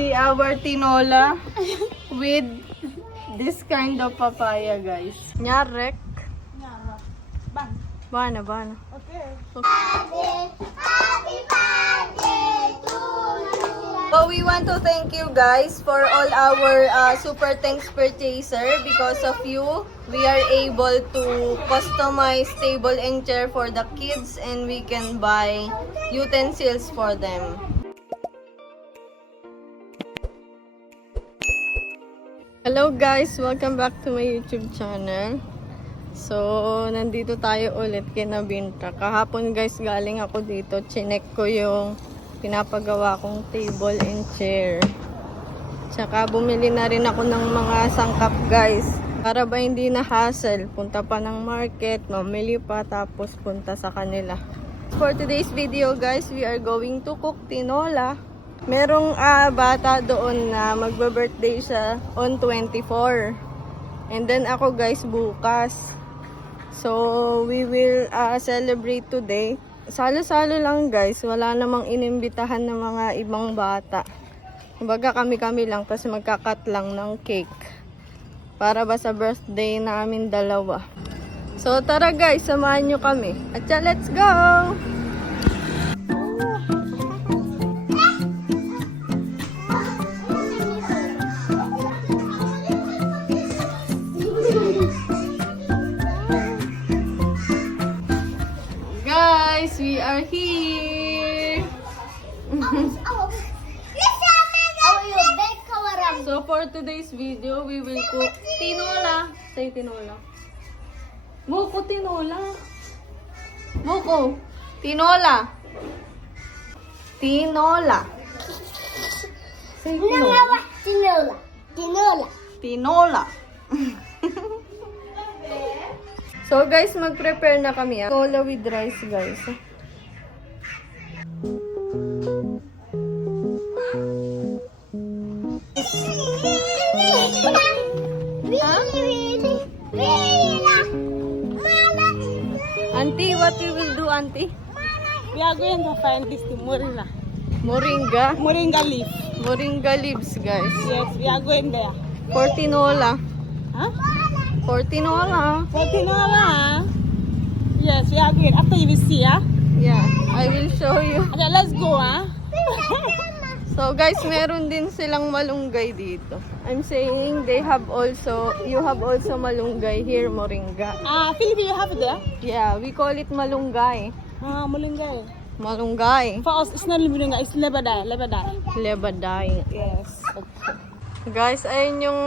see our tinola with this kind of papaya, guys. Nyarek. Bana. Okay. So we want to thank you guys for all our super thanks purchaser. Because of you, we are able to customize table and chair for the kids, and we can buy utensils for them. Hello guys, welcome back to my YouTube channel. So, nandito tayo ulit kina Binta. Kahapon guys, galing ako dito. Chinek ko yung pinapagawa kong table and chair. Tsaka bumili na rin ako ng mga sangkap guys. Para ba hindi na hassle. Punta pa ng market, mamili pa, tapos punta sa kanila. For today's video guys, we are going to cook tinola. Merong bata doon na magbe-birthday siya on 24. And then ako guys bukas. So we will celebrate today. Salo-salo lang guys. Wala namang inimbitahan ng mga ibang bata. Kumbaga kami-kami lang kasi magkakat lang ng cake. Para ba sa birthday namin dalawa. So tara guys, samahan nyo kami. At let's go! Guys, we are here. So for today's video, we will cook tinola. Say tinola. Moko tinola. Moko tinola. Tinola. Say tinola. Tinola. So guys, mag-prepare na kami. Tinola with rice guys. Auntie, what you will do, Auntie? We are going to find this moringa. Moringa. Moringa leaf. Moringa leaves, guys. Yes, we are going there. For tinola. Huh? For tinola. For tinola. Yes, we are going. After you will see, huh? Yeah, I will show you. Okay, let's go, huh? So guys, meron din silang malunggay dito. I'm saying you have also malunggay here, moringa. Philippine, you have it there? Yeah, we call it malunggay. Moringa. Malunggay. For us, it's not moringa, it's lebaday. Lebaday. Yes. Okay. Guys, ayun yung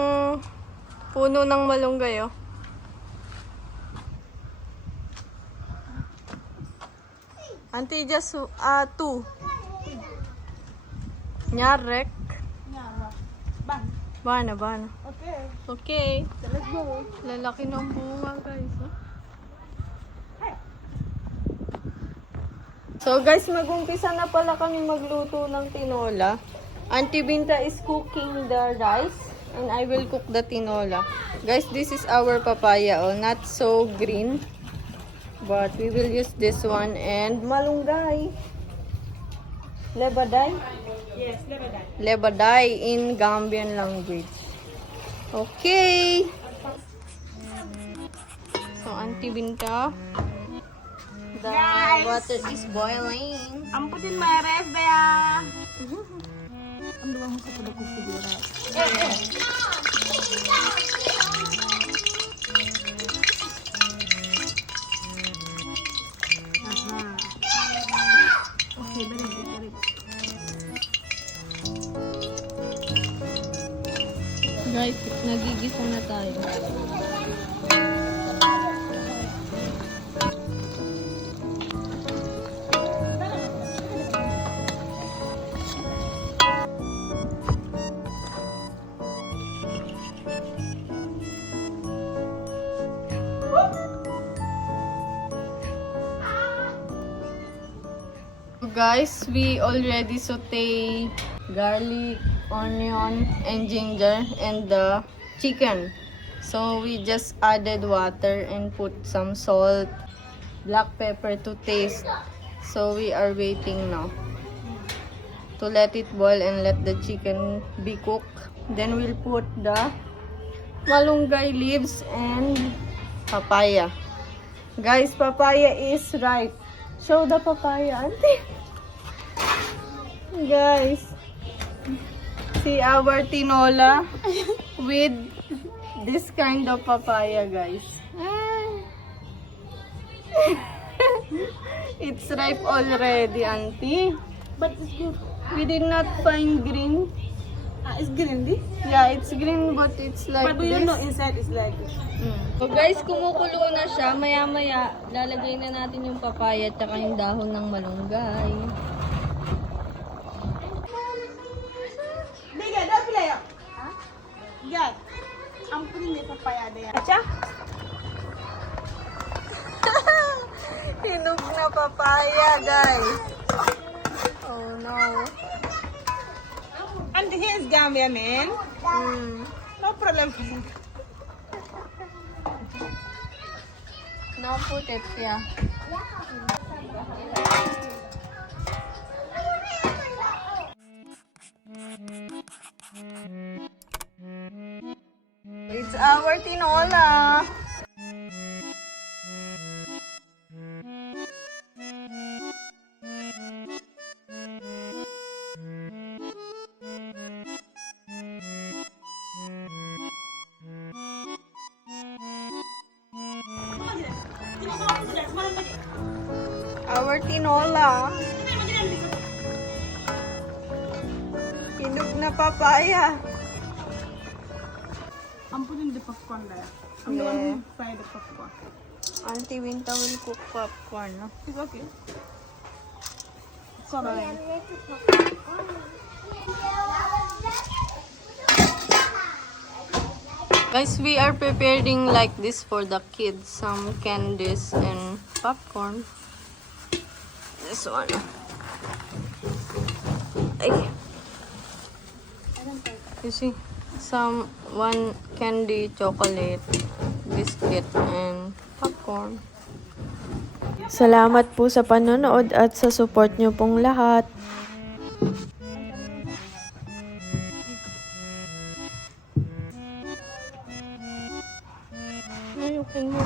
puno ng malunggay, oh. Auntie, just two. Nyarek. Bana. Okay. Okay. So let's go. Lalaki ng bunga, guys. Oh. So guys, mag-umpisa na pala kami magluto ng tinola. Auntie Binta is cooking the rice and I will cook the tinola. Guys, this is our papaya, oh, not so green. But we will use this one and malunggay. Lebaday? Yes, lebaday. Lebaday in Gambian language. Okay. So, Auntie Binta, the water is boiling. Amputin my rice there. Ang duwa mo sa pagkakas siguro. Okay, very good. Guys, nagigisa na tayo. Guys, we already saute garlic, onion, and ginger and the chicken. So we just added water and put some salt, black pepper to taste. So we are waiting now to let it boil and let the chicken be cooked. Then we'll put the malunggay leaves and papaya. Guys, papaya is ripe. Show the papaya, auntie. Guys, see our tinola with this kind of papaya, guys. It's ripe already, auntie. But it's good. We did not find green. It's green, di? Yeah, it's green but it's like But we this. don't know inside is like this. So guys, kumukulo na siya. Maya-maya, lalagay na natin yung papaya at saka yung dahon ng malunggay. Biga, don't play up. Huh? Yeah. I'm putting the papaya there. Acha? Hinog na papaya, guys. Oh no. And here's Gambia, man. No problem. Now put it, yeah. It's our tinola. Our tinola. Hinog na papaya. I'm putting the popcorn there. I'm the Yeah. one who fried the popcorn. Auntie Winta will cook popcorn, no? It's okay. It's alright. Guys, we are preparing like this for the kids. Some candies and popcorn. This one. Ay. You see? One candy, chocolate, biscuit, and popcorn. Salamat po sa panonood at sa support nyo pong lahat. Ayukin mo.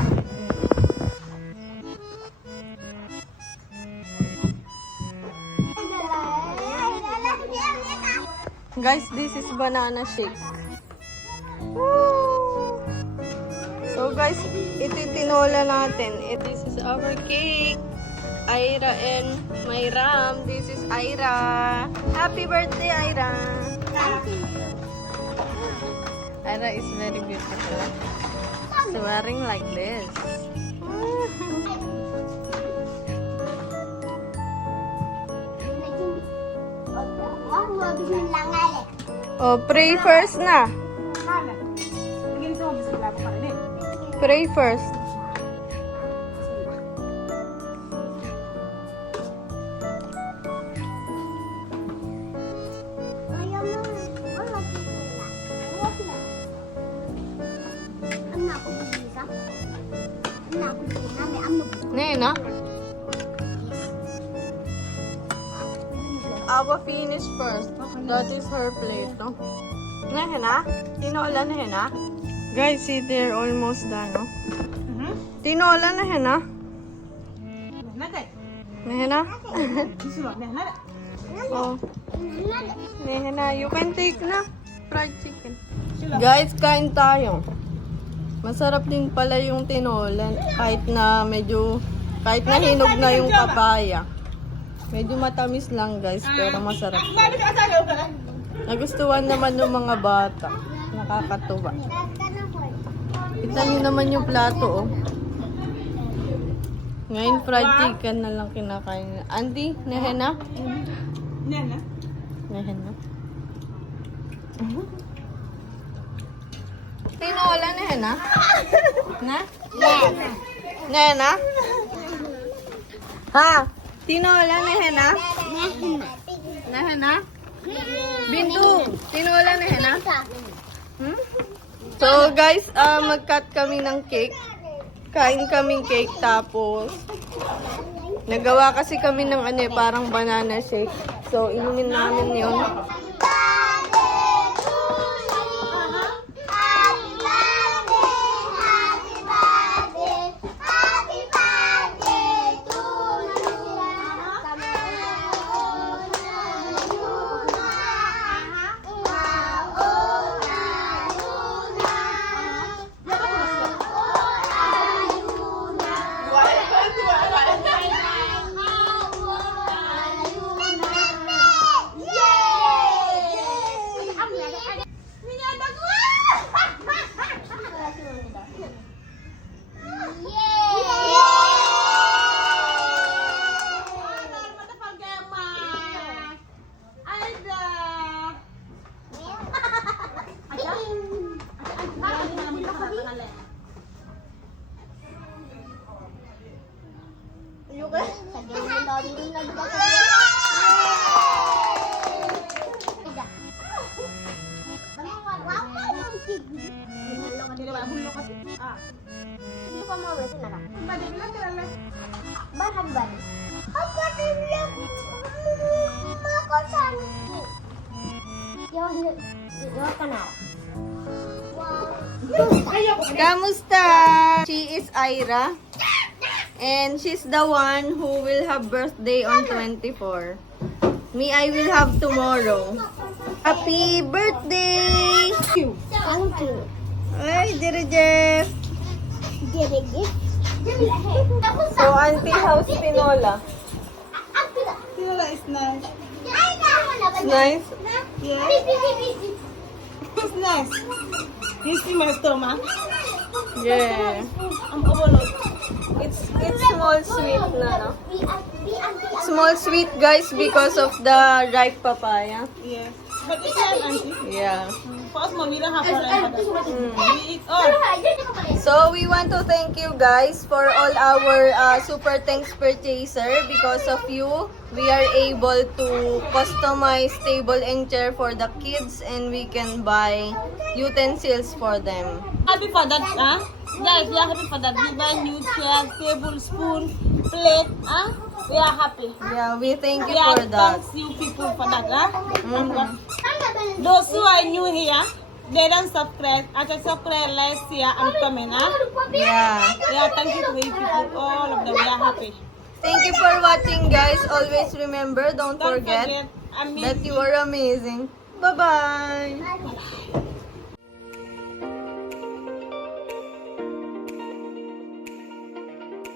Guys, this is banana shake. Woo! So guys, ito yung tinola natin. This is our cake. Ira and Myram. This is Ira. Happy birthday, Ira. Ira is very beautiful. She's wearing like this. Oh, pray first na. Mana? Lagyan sa mga biskuit ko pa rin eh. Pray first. Nena? Awa finish first. That is her plate, no? Nehena? Tinola nehena? Guys, see, they're almost done, no? Tinola nehena? Nagay. Nehena? Susunod. Nagay. Oh. Nehena, you can take na. Fried chicken. Guys, kain tayo. Masarap din pala yung tinola. Kahit na hinog na yung papaya. Medyo matamis lang guys, pero masarap. Nagustuhan naman ng mga bata. Nakakatuwa. Kita nyo naman yung plato, oh. Ngayon, fried chicken na lang kinakain nila. Auntie, nehena? Nena. Nehena. Tinola, nehena? Na? Nehena? Ha? Tinola, nehena? Nehena? Bintu, tinola, nehena? Hmm? So guys, mag-cut kami ng cake. Kain kaming cake tapos Nagawa kasi kami ng ano eh, parang banana shake. So, inumin namin yun. Kamusta? She is Ira. And she's the one who will have birthday on 24. Me, I will have tomorrow. Happy birthday! Thank you. Ay, Dere Jeff. So, Auntie, how's Pinola? Tinola is nice. It's nice? Yeah. It's nice. You see my stomach? Yeah. I'm overloaded. It's small sweet na, no? Small sweet, guys, because of the ripe papaya. Yes. But it's nice, auntie. Yeah. For us, mom, we don't have problem for that. We eat all. So, we want to thank you guys for all our super thanks purchaser. Because of you, we are able to customize table and chair for the kids and we can buy utensils for them. Happy for that, huh? Guys, we are happy for that. We buy new chair, table, spoon, plate, huh? We are happy. Yeah, we thank you We are for that. thanks you people for that, huh? Mhm. Those who are new here, they don't subscribe. After subscribe last year, I'm coming, huh? Yeah. Yeah, thank you to you people, all of them. We are happy. Thank you for watching, guys. Always remember, don't Don't forget forget, I miss that you are amazing. Bye-bye.